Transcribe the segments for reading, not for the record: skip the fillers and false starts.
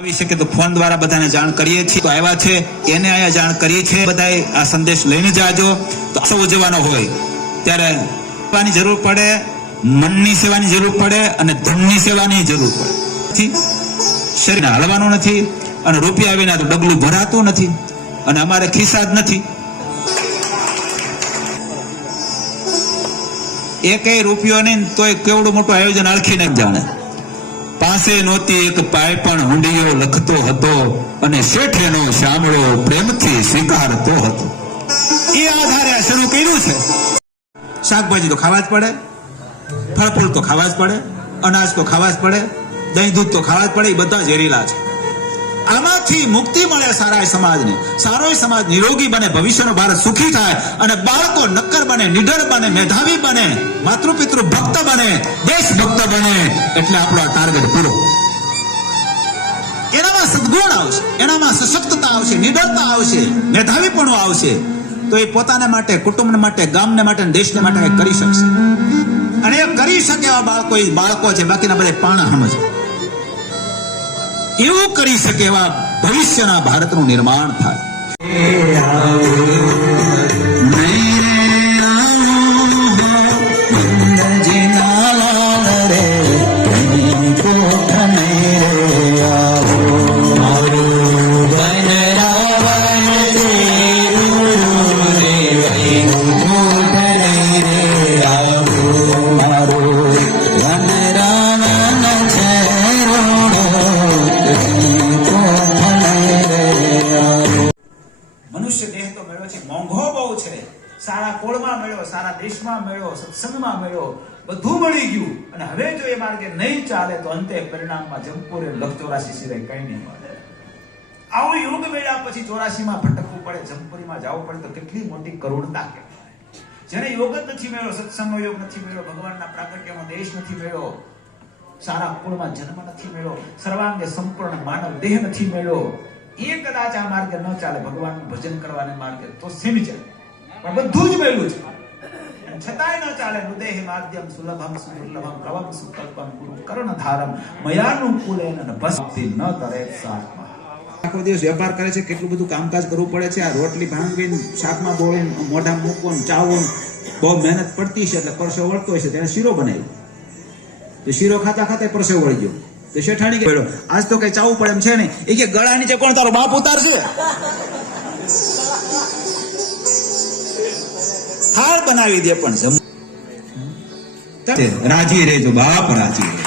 આવી શકે તો ફોન દ્વારા બધાને જાણ કરીએ છીએ, તો આવ્યા છે એને અહીંયા જાણ કરીએ છીએ, બધાએ આ સંદેશ લઈને જાજો. તો સૌ ઉજવવાનો હોય ત્યારે સેવાની જરૂર પડે, મનની સેવાની જરૂર પડે અને ધનની સેવાની જરૂર પડે. શરીરને હલવાનું નથી અને રૂપિયા વિના તો ડગલું ભરાતું નથી અને અમારે ખિસ્સા જ નથી. એકેય રૂપિયો નહીં તોય કેવડું મોટું આયોજન અળખીને જ જાણે. પાસે નહોતી એક પાય પણ હુંડીયો લખતો હતો અને શેઠેનો શામળો પ્રેમથી સ્વીકારતો હતો. એ આધારે આ શરૂ કર્યું છે. શાકભાજી તો ખાવા જ પડે, ફળ ફૂલ તો ખાવા જ પડે, અનાજ તો ખાવા જ પડે, દહીં દૂધ તો ખાવા જ પડે. એ બધા ઝેરીલા છે. આમાંથી મુક્તિ મળે સારા સમાજને, સારો સમાજ નિરોગી બને, ભવિષ્યનો ભારત સુખી થાય અને બાળકો નક્કર બને, નિડર બને, મેધાવી બને, માતૃપિતૃ ભક્ત બને, દેશ ભક્ત બને. એટલે આપણો આ ટાર્ગેટ પૂરો. એનામાં સદગુણ આવશે, એનામાં સશક્તતા આવશે, નિડરતા આવશે, મેધાવીપણું આવશે. તો એ પોતાને માટે, કુટુંબને માટે, ગામને માટે, દેશને માટે કરી શકશે. અને એ કરી શકે એવા બાળકો છે, બાકીના બધા પાણા સમજ. એવું કરી શકે એવા ભવિષ્યના ભારતનું નિર્માણ થાય. મોંઘો બહુ છે. સારા કોળમાં મળ્યો, સારા દેશમાં મળ્યો, સત્સંગમાં મળ્યો, બધું મળી ગયું. અને હવે જો એ માર્ગે નહીં ચાલે તો અંતે પરિણામમાં જમપુર લખ 84 સિવાય કઈ નહીં મળે. આવો યુગ મળ્યા પછી 84 માં ભટકવું પડે, જમપુરીમાં જવું પડે તો કેટલી મોટી કરુણતા કહેવાય. જેને યોગ જ નથી મળ્યો, સત્સંગનો યોગ નથી મળ્યો, ભગવાનના પ્રાગટ્યમાં દેશ નથી મળ્યો, સારા કુળમાં જન્મ નથી મળ્યો, સર્વાંગે સંપૂર્ણ માનવ દેહ નથી મળ્યો, એ કદાચ આ માર્ગે ન ચાલે, ભગવાનનું ભજન કરવાને માર્ગે તો સીમી જાય. પણ બધું જ મેલું છે છતાંય ન ચાલે. હૃદય માધ્યમ સુલભમ સુદુર્લભમ પ્રવમ સુકલ્પમ ગુરુ કર્ણધારમ મયાનું કુલેન ભક્તિ ન કરે સાત્મા. આખો દિવસ વેપાર કરે છે, કેટલું બધું કામકાજ કરવું પડે છે. આ રોટલી ભાંગવીને શાકમાં બોળીને મોઢામાં મૂકવું, ચાવવું, બહુ મહેનત પડતી છે. એટલે પરસેવો વળતો હોય છે. તેને શીરો બનાવ્યો તો શીરો ખાતા ખાતા પરસેવો વળી ગયો. તો શેઠાણી કે આજ તો કઈ ચાવવું પડે એમ છે નહીં. એ કે ગળા નીચે કોણ તારો બાપ ઉતારશે? થાળ બનાવી દે પણ રાજી રહેજો બાપ, રાજી રહેજો.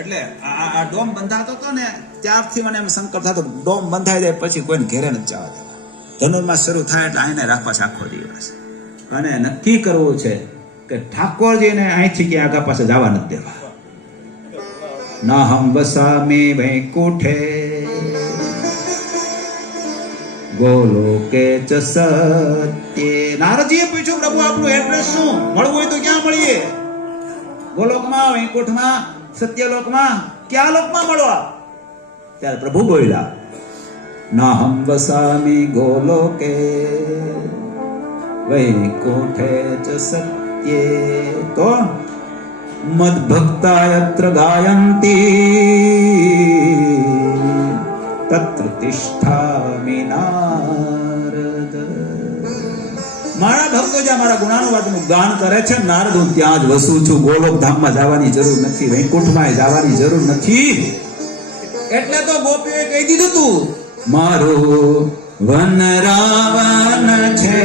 એટલે આ ડોમ બંધાતો હતો ને ત્યારથી મને એમ સંકલ્પ થતો, ડોમ બંધાઈ જાય પછી કોઈને ઘેરે નથી જવા દેવા. ધનુર્માસ શરૂ થાય એટલે આને રાખવા છે આખો દિવસ. અને નક્કી કરવું છે કે ઠાકોરજીને અહીંથી ક્યાં આગા પાસે જવા નથી દેવા. ના હમ વસામી વૈકુંઠે ગોલોકે ચ સત્યે. નારદજીએ પૂછ્યું, પ્રભુ આપણું એડ્રેસ શું? મળવું હોય તો ક્યાં મળીએ? ગોલોકમાં, વૈકુંઠમાં, સત્યલોકમાં, ક્યાં લોકમાં મળવા? ત્યારે પ્રભુ બોલ્યા, ના હમ વસામી ગોલોકે વૈકુંઠે ચ સત્યે. તો મદ ભક્તાયત્ર ગાયંતી તત્ર તિષ્ઠામિ નારદ. મારા ભક્તો જ્યાં મારા ગુણાનુવાદનું ગાન કરે છે, નારદ હું ત્યાં જ વસું છું. ગોલોક ધામમાં જવાની જરૂર નથી, વૈકુંઠમાં જવાની જરૂર નથી. એટલે તો ગોપીઓએ કહી દીધું તું, મારું વન રાવણ છે